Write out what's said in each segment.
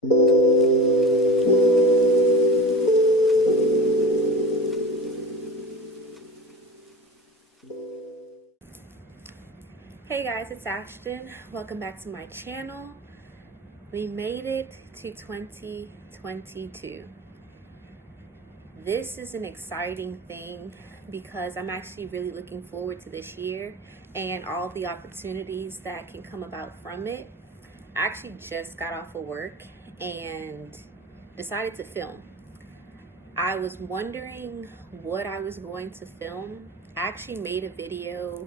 Hey guys, it's Ashton. Welcome back to my channel. We made it to 2022. This is an exciting thing because I'm actually really looking forward to this year and all the opportunities that can come about from it. I actually just got off of work and decided to film. I was wondering what I was going to film. I actually made a video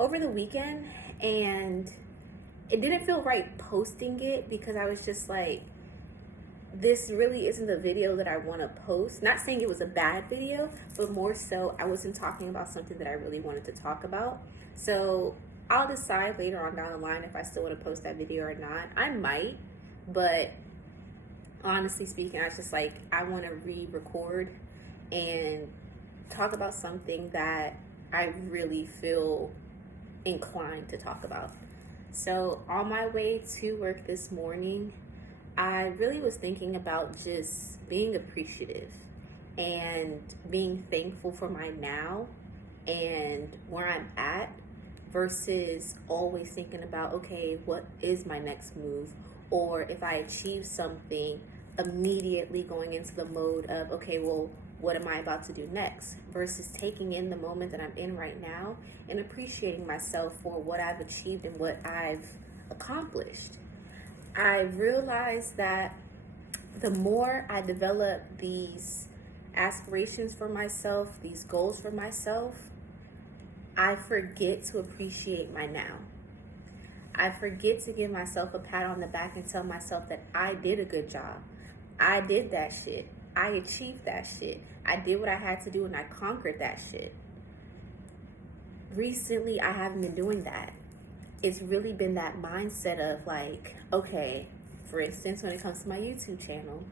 over the weekend and it didn't feel right posting it because I was just like, this really isn't the video that I want to post. Not saying it was a bad video, but more so I wasn't talking about something that I really wanted to talk about. So I'll decide later on down the line if I still want to post that video or not. I might, but honestly speaking, I was just like, I want to re-record and talk about something that I really feel inclined to talk about. So on my way to work this morning, I really was thinking about just being appreciative and being thankful for my now and where I'm at versus always thinking about, okay, what is my next move? Or if I achieve something, immediately going into the mode of, okay, well, what am I about to do next? Versus taking in the moment that I'm in right now and appreciating myself for what I've achieved and what I've accomplished. I realized that the more I develop these aspirations for myself, these goals for myself, I forget to appreciate my now. I forget to give myself a pat on the back and tell myself that I did a good job. I did that shit. I achieved that shit. I did what I had to do and I conquered that shit. Recently, I haven't been doing that. It's really been that mindset of like, okay, for instance, when it comes to my YouTube channel,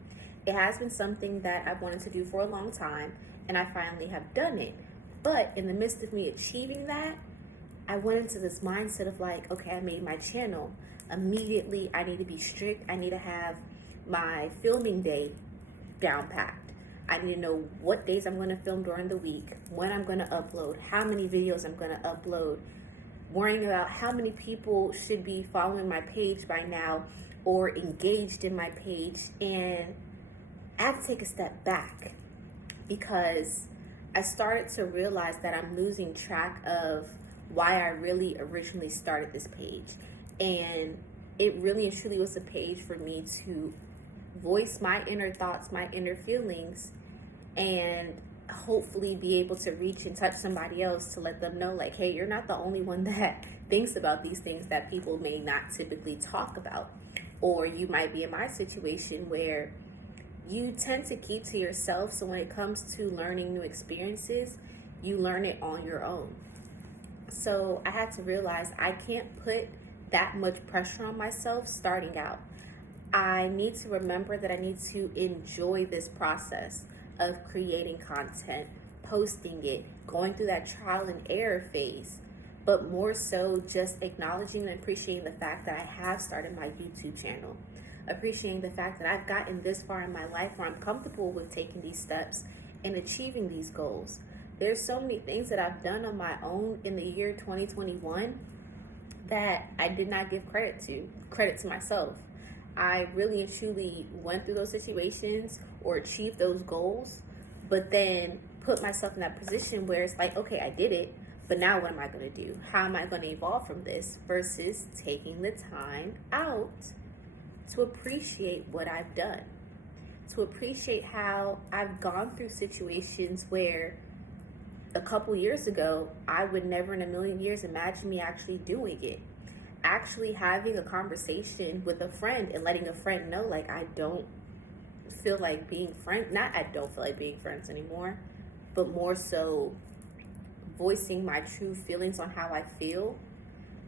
it has been something that I've wanted to do for a long time and I finally have done it. But in the midst of me achieving that, I went into this mindset of like, okay, I made my channel. Immediately, I need to be strict. I need to have my filming day down packed. I need to know what days I'm going to film during the week, when I'm going to upload, how many videos I'm going to upload, worrying about how many people should be following my page by now or engaged in my page. And I have to take a step back because I started to realize that I'm losing track of why I really originally started this page. And it really and truly was a page for me to voice my inner thoughts, my inner feelings, and hopefully be able to reach and touch somebody else to let them know like, hey, you're not the only one that thinks about these things that people may not typically talk about. Or you might be in my situation where you tend to keep to yourself. So when it comes to learning new experiences, you learn it on your own. So I had to realize I can't put that much pressure on myself starting out. I need to remember that I need to enjoy this process of creating content, posting it, going through that trial and error phase, but more so just acknowledging and appreciating the fact that I have started my YouTube channel, appreciating the fact that I've gotten this far in my life where I'm comfortable with taking these steps and achieving these goals. There's so many things that I've done on my own in the year 2021 that I did not give credit to myself. I really and truly went through those situations or achieved those goals, but then put myself in that position where it's like, okay, I did it, but now what am I going to do? How am I going to evolve from this? Versus taking the time out to appreciate what I've done, to appreciate how I've gone through situations where a couple years ago, I would never in a million years imagine me actually doing it. Actually having a conversation with a friend and letting a friend know, like, I don't feel like being friends. Not I don't feel like being friends anymore, but more so voicing my true feelings on how I feel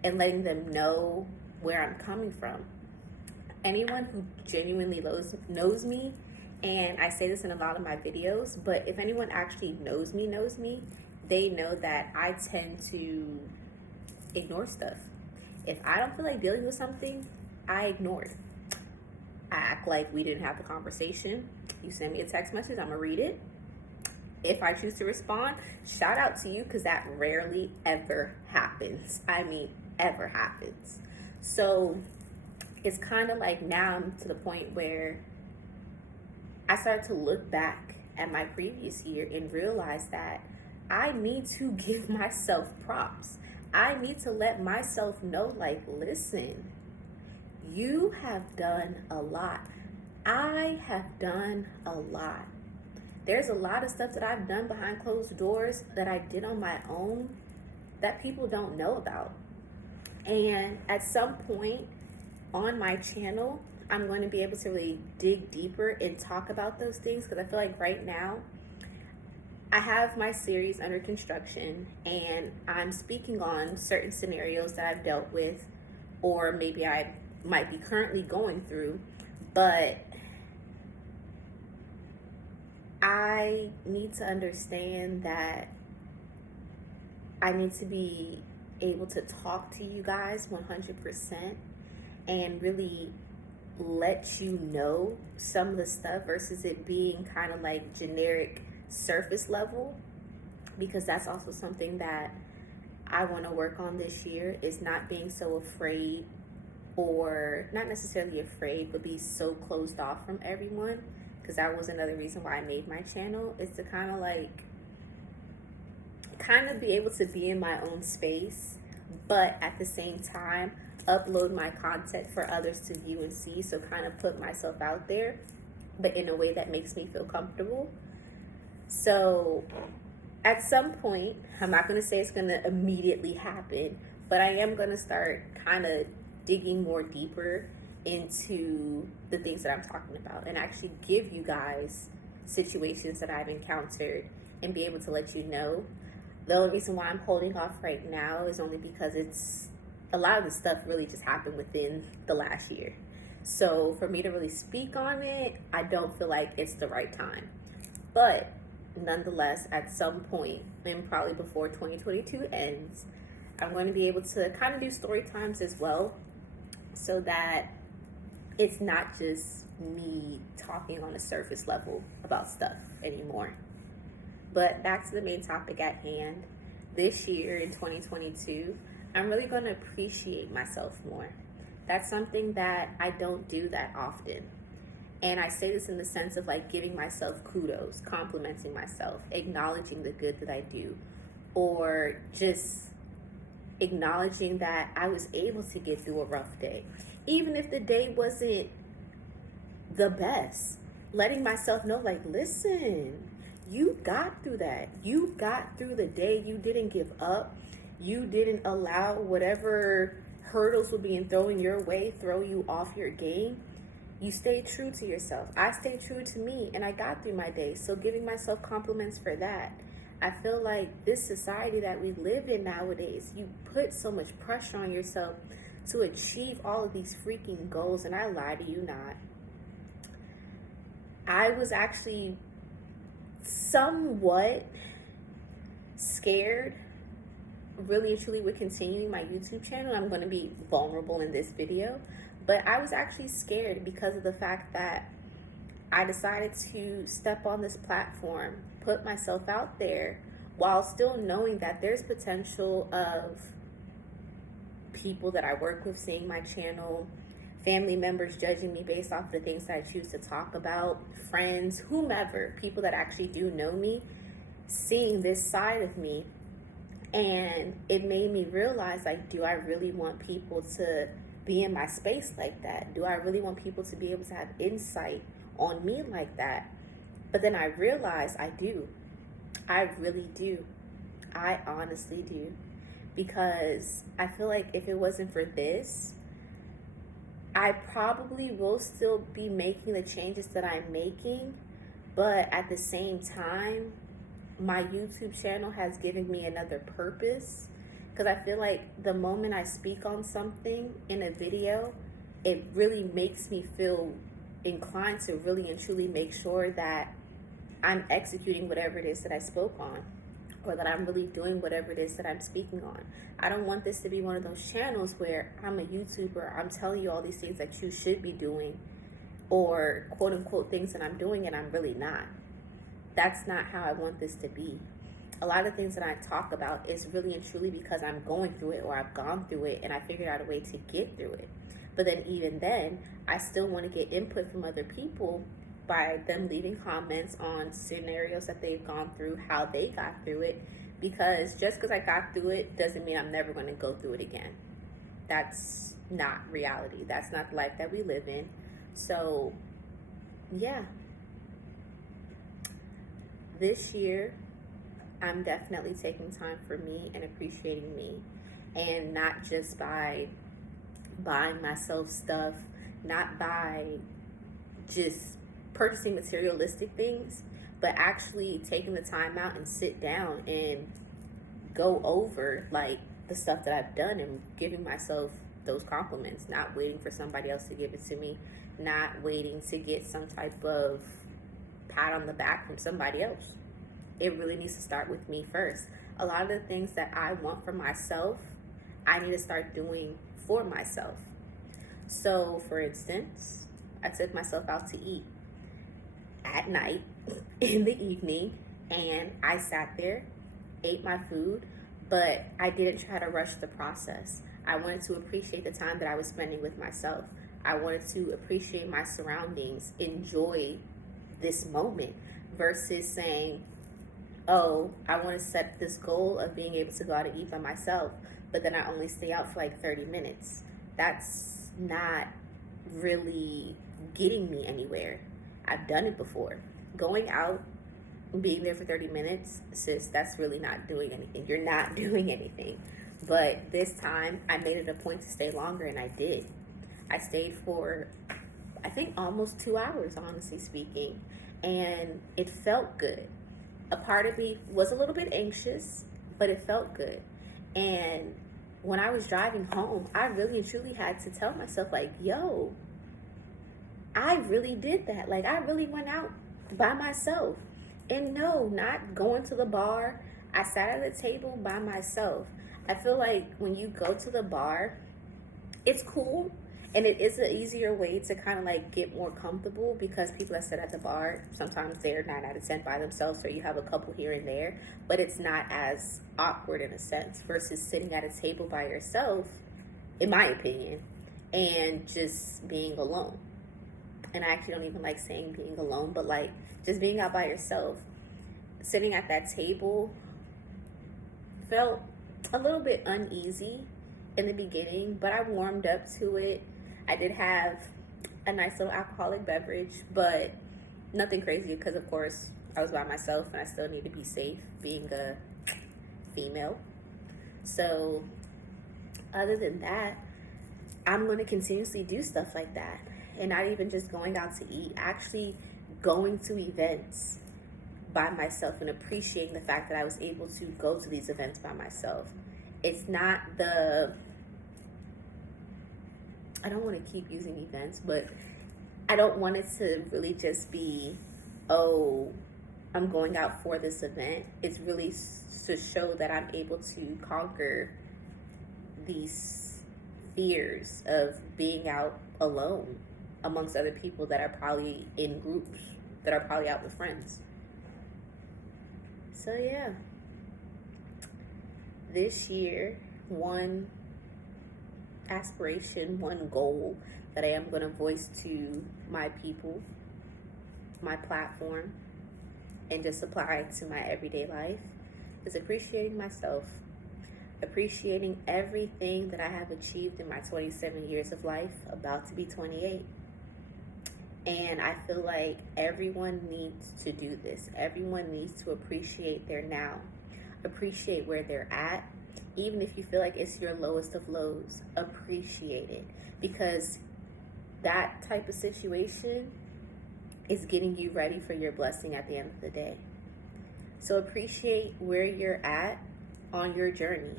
and letting them know where I'm coming from. Anyone who genuinely knows me, and I say this in a lot of my videos, but if anyone actually knows me, they know that I tend to ignore stuff. If I don't feel like dealing with something, I ignore it. I act like we didn't have the conversation. You send me a text message, I'm gonna read it. If I choose to respond, shout out to you, because that rarely ever happens. I mean, ever happens. So it's kind of like now I'm to the point where I start to look back at my previous year and realize that I need to give myself props. I need to let myself know, like, listen, you have done a lot. I have done a lot. There's a lot of stuff that I've done behind closed doors that I did on my own that people don't know about. And at some point on my channel, I'm going to be able to really dig deeper and talk about those things, because I feel like right now I have my series under construction and I'm speaking on certain scenarios that I've dealt with, or maybe I might be currently going through, but I need to understand that I need to be able to talk to you guys 100% and really let you know some of the stuff versus it being kind of like generic surface level, because that's also something that I want to work on this year, is not being so afraid, or not necessarily afraid, but be so closed off from everyone, because that was another reason why I made my channel, is to kind of be able to be in my own space, but at the same time upload my content for others to view and see. So kind of put myself out there, but in a way that makes me feel comfortable. So at some point, I'm not going to say it's going to immediately happen, but I am going to start kind of digging more deeper into the things that I'm talking about, and actually give you guys situations that I've encountered and be able to let you know. The only reason why I'm holding off right now is only because a lot of the stuff really just happened within the last year. So for me to really speak on it, I don't feel like it's the right time. But nonetheless, at some point, and probably before 2022 ends, I'm going to be able to kind of do story times as well, so that it's not just me talking on a surface level about stuff anymore. But back to the main topic at hand. This year in 2022, I'm really going to appreciate myself more. That's something that I don't do that often. And I say this in the sense of like giving myself kudos, complimenting myself, acknowledging the good that I do, or just acknowledging that I was able to get through a rough day. Even if the day wasn't the best, letting myself know, like, listen, you got through that. You got through the day. You didn't give up. You didn't allow whatever hurdles were being thrown your way throw you off your game. You stayed true to yourself. I stayed true to me, and I got through my day. So giving myself compliments for that. I feel like this society that we live in nowadays, you put so much pressure on yourself to achieve all of these freaking goals, and I lie to you not. I was actually somewhat scared, really and truly, with continuing my YouTube channel. I'm going to be vulnerable in this video, but I was actually scared because of the fact that I decided to step on this platform, put myself out there, while still knowing that there's potential of people that I work with seeing my channel, family members judging me based off the things that I choose to talk about, friends, whomever, people that actually do know me, seeing this side of me. And it made me realize, like, do I really want people to be in my space like that? Do I really want people to be able to have insight on me like that? But then I realized I do. I really do. I honestly do. Because I feel like if it wasn't for this, I probably will still be making the changes that I'm making, but at the same time, my YouTube channel has given me another purpose, because I feel like the moment I speak on something in a video, it really makes me feel inclined to really and truly make sure that I'm executing whatever it is that I spoke on, or that I'm really doing whatever it is that I'm speaking on. I don't want this to be one of those channels where I'm a YouTuber, I'm telling you all these things that you should be doing, or quote unquote things that I'm doing and I'm really not. That's not how I want this to be. A lot of things that I talk about is really and truly because I'm going through it or I've gone through it and I figured out a way to get through it. But then even then, I still want to get input from other people by them leaving comments on scenarios that they've gone through, how they got through it. Because just because I got through it doesn't mean I'm never going to go through it again. That's not reality. That's not the life that we live in. So, yeah. This year, I'm definitely taking time for me and appreciating me. And not just by buying myself stuff, not by just purchasing materialistic things, but actually taking the time out and sit down and go over like the stuff that I've done and giving myself those compliments, not waiting for somebody else to give it to me, not waiting to get some type of pat on the back from somebody else. It really needs to start with me first. A lot of the things that I want for myself, I need to start doing for myself. So, for instance, I took myself out to eat at night in the evening, and I sat there, ate my food, but I didn't try to rush the process. I wanted to appreciate the time that I was spending with myself. I wanted to appreciate my surroundings, enjoy this moment versus saying, oh, I want to set this goal of being able to go out and eat by myself, but then I only stay out for like 30 minutes. That's not really getting me anywhere. I've done it before. Going out, being there for 30 minutes, sis, that's really not doing anything. You're not doing anything. But this time, I made it a point to stay longer, and I did. I stayed for, I think, almost 2 hours, honestly speaking, and it felt good. A part of me was a little bit anxious, but it felt good. And when I was driving home, I really and truly had to tell myself, like, yo, I really did that. Like, I really went out by myself. And no, not going to the bar. I sat at a table by myself. I feel like when you go to the bar, it's cool. And it is an easier way to kind of like get more comfortable because people that sit at the bar, sometimes they're 9 out of 10 by themselves, so you have a couple here and there, but it's not as awkward in a sense versus sitting at a table by yourself, in my opinion, and just being alone. And I actually don't even like saying being alone, but like just being out by yourself. Sitting at that table felt a little bit uneasy in the beginning, but I warmed up to it. I did have a nice little alcoholic beverage, but nothing crazy because, of course, I was by myself and I still need to be safe being a female. So, other than that, I'm going to continuously do stuff like that. And not even just going out to eat, actually going to events by myself and appreciating the fact that I was able to go to these events by myself. It's not I don't want to keep using events, but I don't want it to really just be, oh, I'm going out for this event. It's really to show that I'm able to conquer these fears of being out alone amongst other people that are probably in groups, that are probably out with friends. So yeah, this year, one aspiration, one goal that I am going to voice to my people, my platform, and just apply to my everyday life is appreciating myself, appreciating everything that I have achieved in my 27 years of life, about to be 28. And I feel like everyone needs to do this. Everyone needs to appreciate their now, appreciate where they're at. Even if you feel like it's your lowest of lows, appreciate it, because that type of situation is getting you ready for your blessing at the end of the day. So appreciate where you're at on your journey.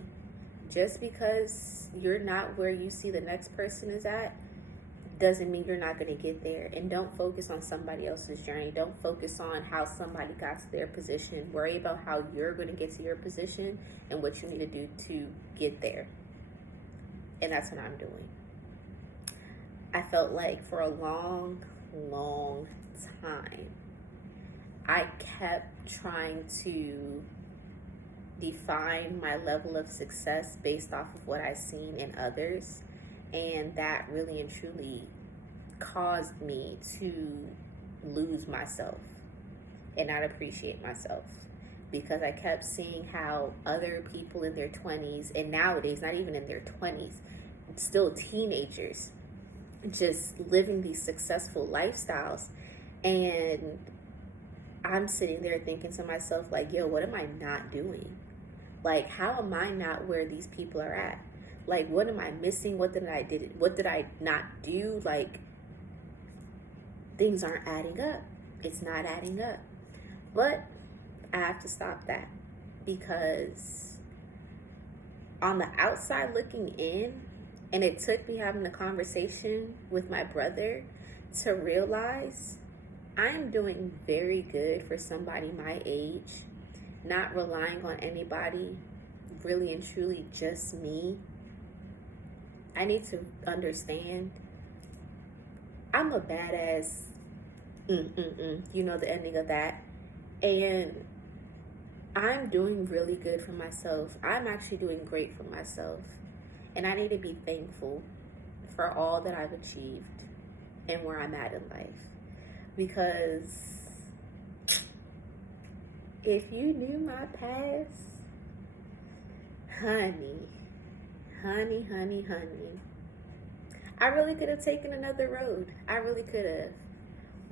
Just because you're not where you see the next person is at doesn't mean you're not going to get there. And don't focus on somebody else's journey. Don't focus on how somebody got to their position. Worry about how you're going to get to your position and what you need to do to get there. And that's what I'm doing. I felt like for a long long time. I kept trying to define my level of success based off of what I've seen in others, and that really and truly caused me to lose myself and not appreciate myself, because I kept seeing how other people in their 20s, and nowadays not even in their 20s, still teenagers, just living these successful lifestyles. And I'm sitting there thinking to myself, like, yo, what am I not doing? Like, how am I not where these people are at? Like, what am I missing? What did I not do? Like, things aren't adding up. It's not adding up. But I have to stop that, because on the outside looking in, and it took me having a conversation with my brother to realize I am doing very good for somebody my age, not relying on anybody, really and truly just me. I need to understand I'm a badass, you know the ending of that. And I'm doing really good for myself. I'm actually doing great for myself. And I need to be thankful for all that I've achieved and where I'm at in life. Because if you knew my past, honey, I really could have taken another road. I really could have.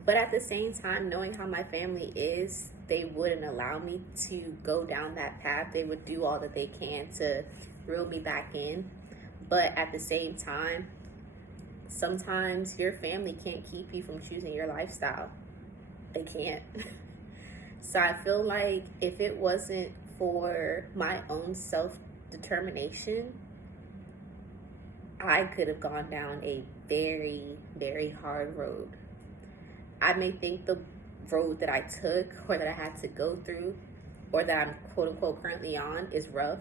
But at the same time, knowing how my family is, they wouldn't allow me to go down that path. They would do all that they can to reel me back in. But at the same time, sometimes your family can't keep you from choosing your lifestyle. They can't. So I feel like if it wasn't for my own self-determination, I could have gone down a very, very hard road. I may think the road that I took, or that I had to go through, or that I'm quote unquote currently on, is rough,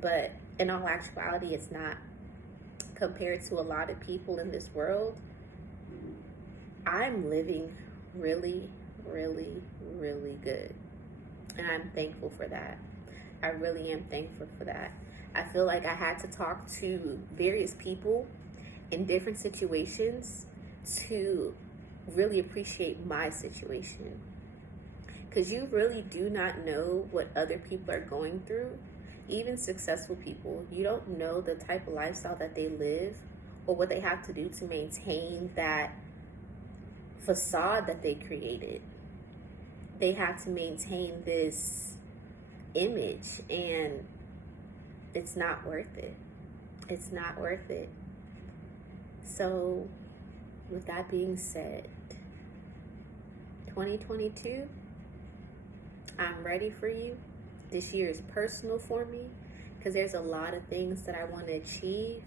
but in all actuality, it's not. Compared to a lot of people in this world, I'm living really, really, really good. And I'm thankful for that. I really am thankful for that. I feel like I had to talk to various people in different situations to really appreciate my situation. Because you really do not know what other people are going through. Even successful people, you don't know the type of lifestyle that they live or what they have to do to maintain that facade that they created. They have to maintain this image, and it's not worth it. It's not worth it. So, with that being said, 2022, I'm ready for you. This year is personal for me because there's a lot of things that I want to achieve,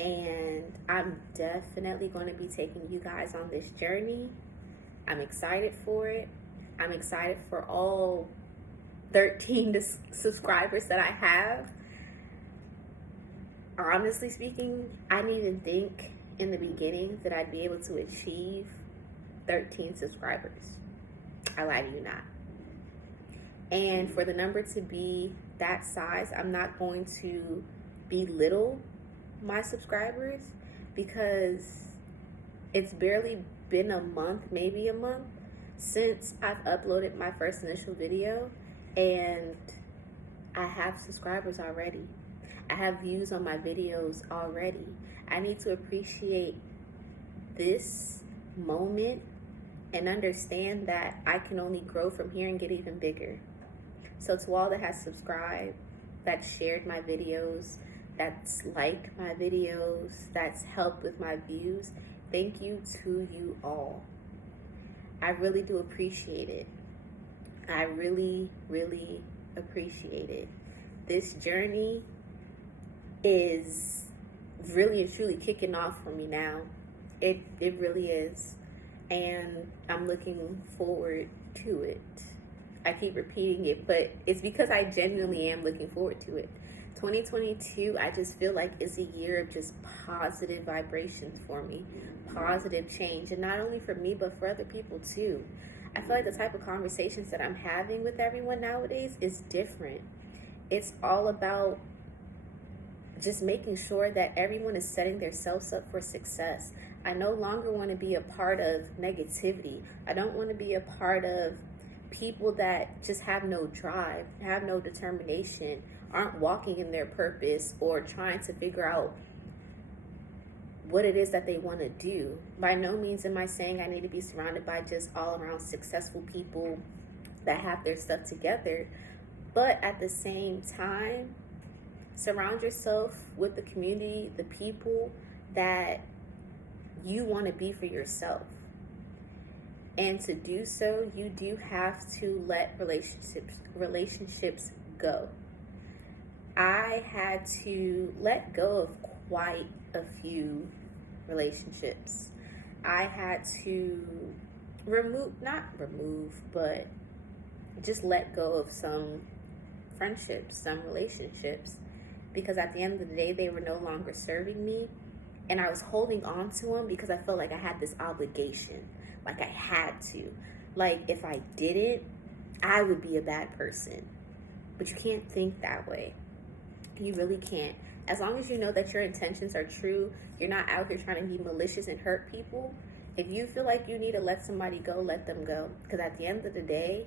and I'm definitely going to be taking you guys on this journey. I'm excited for it. I'm excited for all 13 subscribers that I have. Honestly speaking, I didn't even think in the beginning that I'd be able to achieve 13 subscribers. I lie to you not. And for the number to be that size, I'm not going to belittle my subscribers, because it's barely been a month, maybe a month, since I've uploaded my first initial video, and I have subscribers already. I have views on my videos already. I need to appreciate this moment and understand that I can only grow from here and get even bigger. So to all that has subscribed, that's shared my videos, that's liked my videos, that's helped with my views, thank you to you all. I really do appreciate it. I really, really appreciate it. This journey is really and truly kicking off for me now. It really is. And I'm looking forward to it. I keep repeating it, but it's because I genuinely am looking forward to it. 2022, I just feel like is a year of just positive vibrations for me, positive change, and not only for me, but for other people too. I feel like the type of conversations that I'm having with everyone nowadays is different. It's all about just making sure that everyone is setting themselves up for success. I no longer want to be a part of negativity. I don't want to be a part of people that just have no drive, have no determination, aren't walking in their purpose, or trying to figure out what it is that they want to do. By no means am I saying I need to be surrounded by just all around successful people that have their stuff together. But at the same time, surround yourself with the community, the people that you want to be for yourself. And to do so, you do have to let relationships go. I had to let go of quite a few relationships. I had to but just let go of some friendships, some relationships, because at the end of the day, they were no longer serving me. And I was holding on to them because I felt like I had this obligation. Like I had to. Like if I didn't, I would be a bad person. But you can't think that way. You really can't. As long as you know that your intentions are true, you're not out here trying to be malicious and hurt people. If you feel like you need to let somebody go, let them go. Because at the end of the day,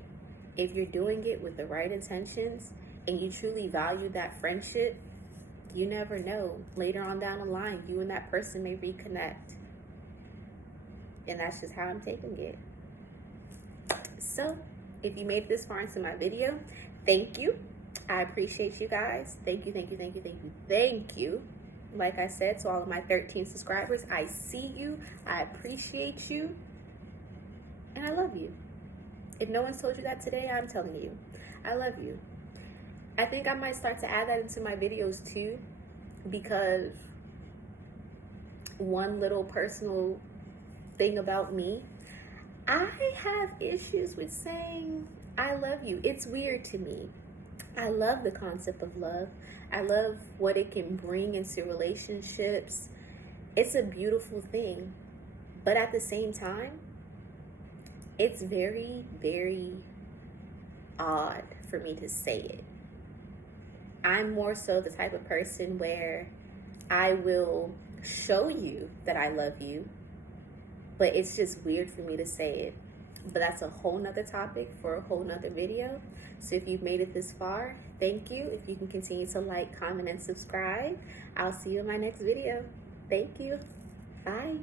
if you're doing it with the right intentions and you truly value that friendship, you never know. Later on down the line, you and that person may reconnect. And that's just how I'm taking it. So, if you made it this far into my video, thank you. I appreciate you guys. Thank you, thank you, thank you, thank you, thank you. Like I said, to all of my 13 subscribers, I see you. I appreciate you. And I love you. If no one's told you that today, I'm telling you. I love you. I think I might start to add that into my videos too, because one little personal thing about me, I have issues with saying I love you. It's weird to me. I love the concept of love. I love what it can bring into relationships. It's a beautiful thing. But at the same time, it's very, very odd for me to say it. I'm more so the type of person where I will show you that I love you, but it's just weird for me to say it. But that's a whole nother topic for a whole nother video. So if you've made it this far, thank you. If you can continue to like, comment, and subscribe, I'll see you in my next video. Thank you. Bye.